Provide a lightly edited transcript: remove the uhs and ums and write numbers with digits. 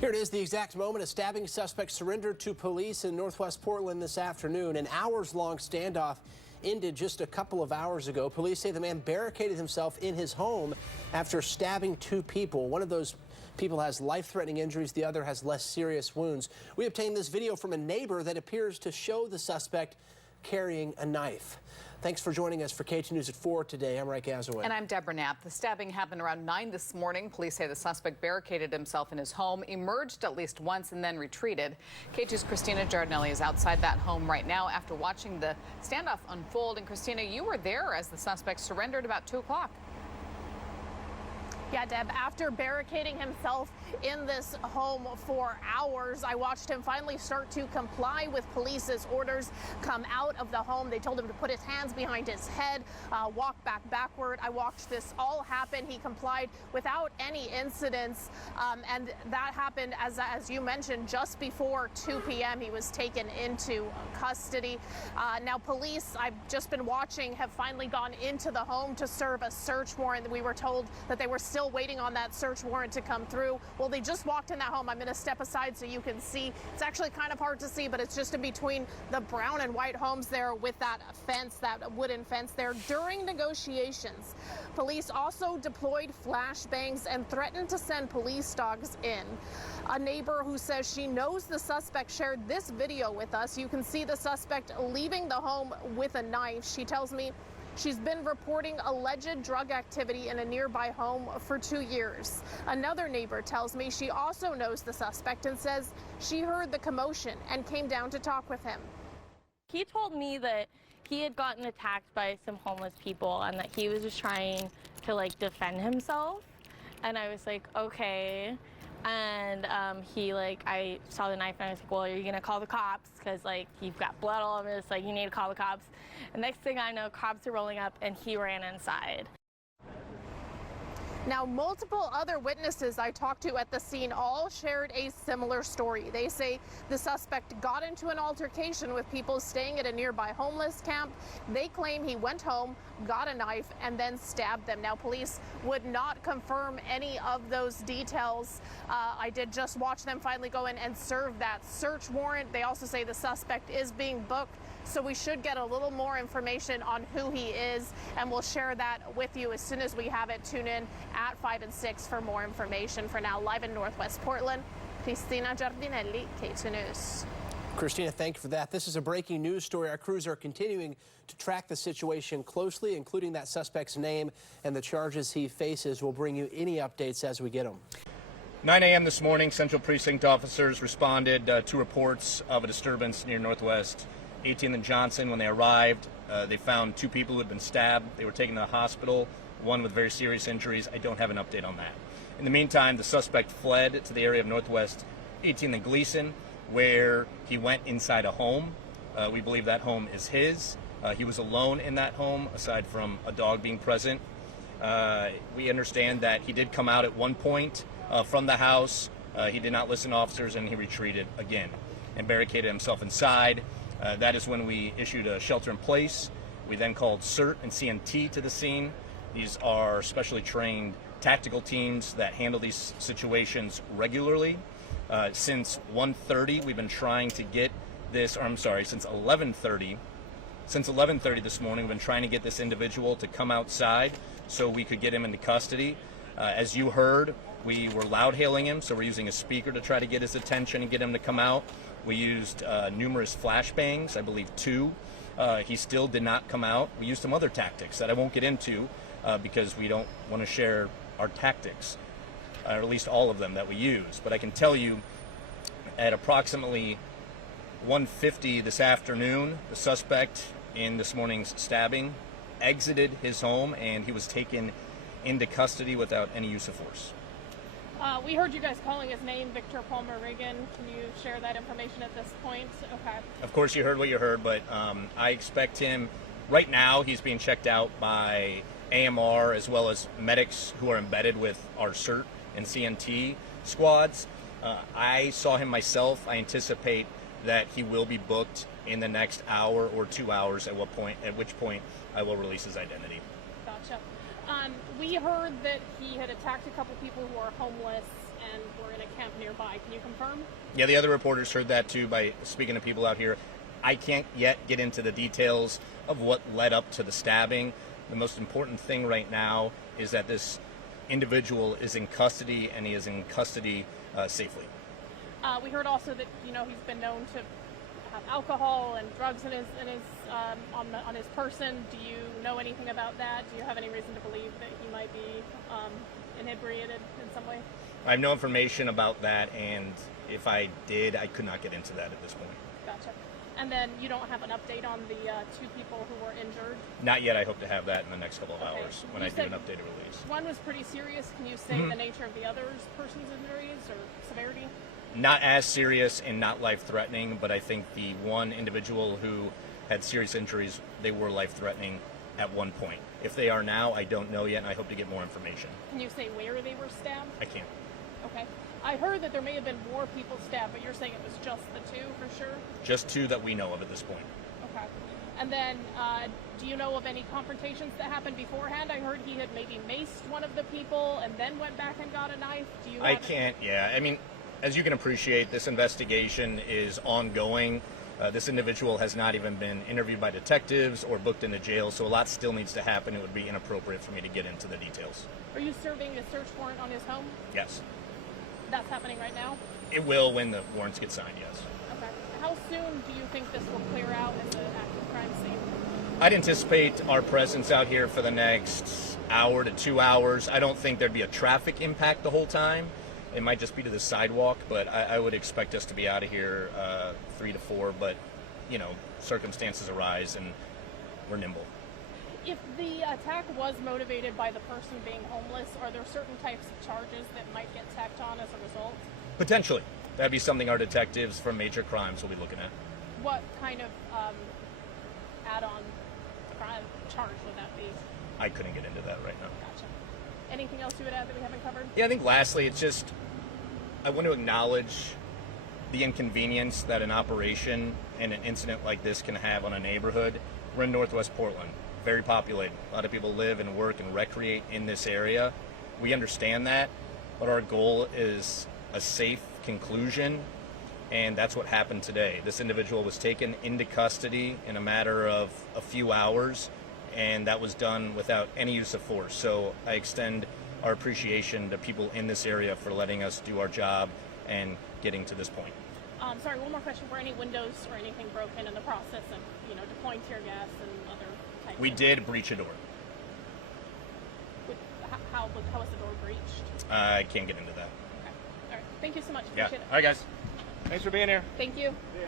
Here it is, the exact moment a stabbing suspect surrendered to police in Northwest Portland this afternoon. An hours-long standoff ended just a couple of hours ago. Police say the man barricaded himself in his home after stabbing two people. One of those people has life-threatening injuries. The other has less serious wounds. We obtained this video from a neighbor that appears to show the suspect carrying a knife. Thanks for joining us for Katu News at 4 today. I'm Ray Gazaway. And I'm Deborah Knapp. The stabbing happened around 9 this morning. Police say the suspect barricaded himself in his home, emerged at least once, and then retreated. Katu's Christina Giardinelli is outside that home right now after watching the standoff unfold. And Christina, you were there as the suspect surrendered about 2 o'clock. Yeah, Deb, after barricading himself in this home for hours, I watched him finally start to comply with police's orders, come out of the home. They told him to put his hands behind his head, walk backward. I watched this all happen. He complied without any incidents, and that happened, as you mentioned, just before 2 p.m. He was taken into custody. Now, police, I've just been watching, have finally gone into the home to serve a search warrant. We were told that they were still waiting on that search warrant to come through. Well, they just walked in that home. I'm going to step aside so you can see. It's actually kind of hard to see, but it's just in between the brown and white homes there with that fence, that wooden fence there. During negotiations, police also deployed flashbangs and threatened to send police dogs in. A neighbor who says she knows the suspect shared this video with us. You can see the suspect leaving the home with a knife. She tells me she's been reporting alleged drug activity in a nearby home for 2 years. Another neighbor tells me she also knows the suspect and says she heard the commotion and came down to talk with him. He told me that he had gotten attacked by some homeless people and that he was just trying to defend himself. And I was like, okay. And I saw the knife and I was like, well, are you gonna call the cops? Because you've got blood all over this, you need to call the cops. And next thing I know, cops are rolling up and he ran inside. Now, multiple other witnesses I talked to at the scene all shared a similar story. They say the suspect got into an altercation with people staying at a nearby homeless camp. They claim he went home, got a knife, and then stabbed them. Now, police would not confirm any of those details. I did just watch them finally go in and serve that search warrant. They also say the suspect is being booked, so we should get a little more information on who he is, and we'll share that with you as soon as we have it. Tune in at 5 and 6 for more information. For now, live in Northwest Portland, Christina Giardinelli, Katu News. Christina, thank you for that. This is a breaking news story. Our crews are continuing to track the situation closely, including that suspect's name and the charges he faces. We'll bring you any updates as we get them. 9 a.m. this morning, Central Precinct officers responded to reports of a disturbance near Northwest 18th and Johnson. When they arrived, they found two people who had been stabbed. They were taken to the hospital, one with very serious injuries. I don't have an update on that. In the meantime, the suspect fled to the area of Northwest 18th and Glisan, where he went inside a home. We believe that home is his. He was alone in that home, aside from a dog being present. We understand that he did come out at one point from the house. He did not listen to officers, and he retreated again and barricaded himself inside. That is when we issued a shelter in place. We then called CERT and CNT to the scene. These are specially trained tactical teams that handle these situations regularly. Since 1:30, we've been trying to get this, or I'm sorry, since 11:30. Since 11:30 this morning, we've been trying to get this individual to come outside so we could get him into custody. As you heard, we were loud hailing him, so we're using a speaker to try to get his attention and get him to come out. We used numerous flashbangs, I believe 2. He still did not come out. We used some other tactics that I won't get into because we don't want to share our tactics, or at least all of them that we use. But I can tell you, at approximately 1:50 this afternoon, the suspect in this morning's stabbing exited his home and he was taken into custody without any use of force. We heard you guys calling his name, Victor Palmer Reagan. Can you share that information at this point? Okay. Of course you heard what you heard, but I expect him, right now he's being checked out by AMR as well as medics who are embedded with our CERT and CNT squads. I saw him myself. I anticipate that he will be booked in the next hour or 2 hours, at which point I will release his identity. Gotcha. We heard that he had attacked a couple people who are homeless and were in a camp near nearby. Can you confirm? Yeah, the other reporters heard that too by speaking to people out here. I can't yet get into the details of what led up to the stabbing. The most important thing right now is that this individual is in custody, and he is in custody safely. We heard also that he's been known to have alcohol and drugs on his person. Do you know anything about that? Do you have any reason to believe that he might be inebriated in some way? I have no information about that, and if I did, I could not get into that at this point. Gotcha. And then you don't have an update on the 2 people who were injured? Not yet. I hope to have that in the next couple of Okay. hours when I do an updated release. One was pretty serious. Can you say the nature of the other's person's injuries or severity? Not as serious and not life-threatening, but I think the one individual who had serious injuries, they were life-threatening at one point. If they are now, I don't know yet, and I hope to get more information. Can you say where they were stabbed? I can't. Okay. I heard that there may have been more people stabbed, but you're saying it was just the 2 for sure? Just 2 that we know of at this point. Okay. And then, do you know of any confrontations that happened beforehand? I heard he had maybe maced one of the people and then went back and got a knife. Do you? I can't. Yeah. I mean, as you can appreciate, this investigation is ongoing. This individual has not even been interviewed by detectives or booked into jail, so a lot still needs to happen. It would be inappropriate for me to get into the details. Are you serving a search warrant on his home? Yes. That's happening right now? It will when the warrants get signed, yes. Okay. How soon do you think this will clear out as an active crime scene? I'd anticipate our presence out here for the next hour to 2 hours. I don't think there'd be a traffic impact the whole time. It might just be to the sidewalk, but I would expect us to be out of here 3 to 4, but, circumstances arise and we're nimble. If the attack was motivated by the person being homeless, are there certain types of charges that might get tacked on as a result? Potentially. That'd be something our detectives from major crimes will be looking at. What kind of add-on crime charge would that be? I couldn't get into that right now. Gotcha. Anything else you would add that we haven't covered? Yeah, I think lastly, it's just, I want to acknowledge the inconvenience that an operation and an incident like this can have on a neighborhood. We're in Northwest Portland, very populated. A lot of people live and work and recreate in this area. We understand that, but our goal is a safe conclusion, and that's what happened today. This individual was taken into custody in a matter of a few hours, and that was done without any use of force. So I extend our appreciation to people in this area for letting us do our job and getting to this point. Sorry, one more question. Were any windows or anything broken in the process of, deploying tear gas and other types? We did breach a door. How was the door breached? I can't get into that. Okay. All right. Thank you so much. Yeah. Appreciate it. All right, guys. Thanks for being here. Thank you. Yeah.